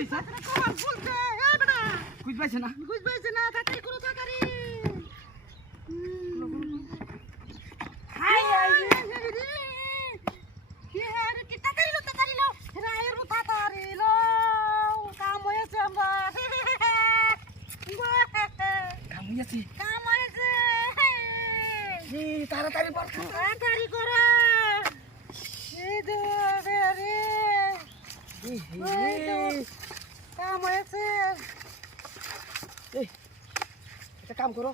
দিছা কবার বলছে এই বেটা কুইজ পাইছে না বুঝ পাইছে না তাড়াতাড়ি করো তাড়াতাড়ি হাই হাই কি রে কি তাড়াতাড়ি লো রায়ের তাড়াতাড়ি লো কাম হয়েছে আমার কাম হইছে কাম হয়েছে জি তাড়াতাড়ি পড় তাড়াতাড়ি করো এই দে রে কাম হয়েছে একটা কাম করো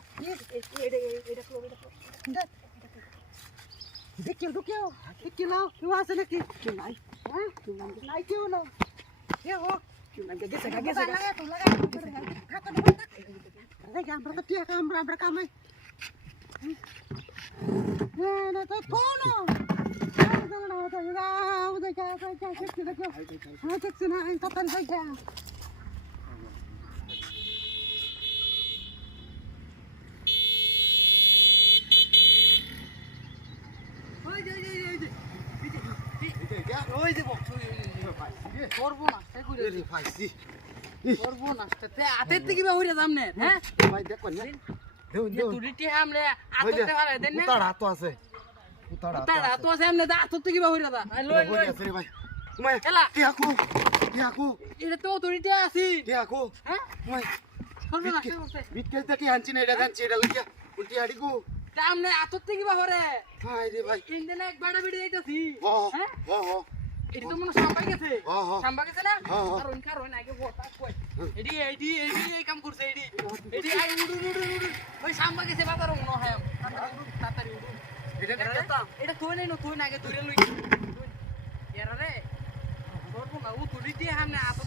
দেখি ঢুকিও দেখি নাও কেউ আছে নাকি কেউ নাই হ্যাঁ কেউ নাই কেউ না কে হোক কেউ না গেছে লাগা তো লাগা থাকো দেখ আমরা তো টিয়া আমরা কামাই না তো কোন দেখছি না তাড়াতাড়ি দেখা ওই যে বক্স করবো না সে করে রে ফাইছি করবো না তে আতে থেকে বা হইরা জামনে হ্যাঁ ভাই দেখো না যে তুরিটি আমলে আততে হারাই দেন না উতার হাত আছে উতার হাত তারা তো আছে আমনে দা আততে থেকে বা হইরা দা লই লই আছে রে ভাই তোমায় এলা কি আকু এটা তো তুরিটি আছি কি আকু হ্যাঁ তোমায় করবো না সে করতে বিটকেল থেকে আনছি না এটা জানছি এটা লইয়া উল্টি আড়িকু আমনে আততে থেকে বা হরে হাই রে ভাই ইন্দিনা এক বাড়া বিড়ি যাইতাছি ও হ্যাঁ ও ও এটা তো মনে সাম্বাই গেছে ও সাম্বা গেছে না হ্যাঁ, হ্যাঁ। আর ওই কারণ আগে ভোটা কই এডি এই কাম করছে এডি আই উড়ু ওই সাম্বা গেছে বাজার মনে হয় তাড়াতাড়ি উড়ু এটা তুই নাই তুই না আগে দূরে লই এরা রে করবো না ও তুলি দিয়ে সামনে আত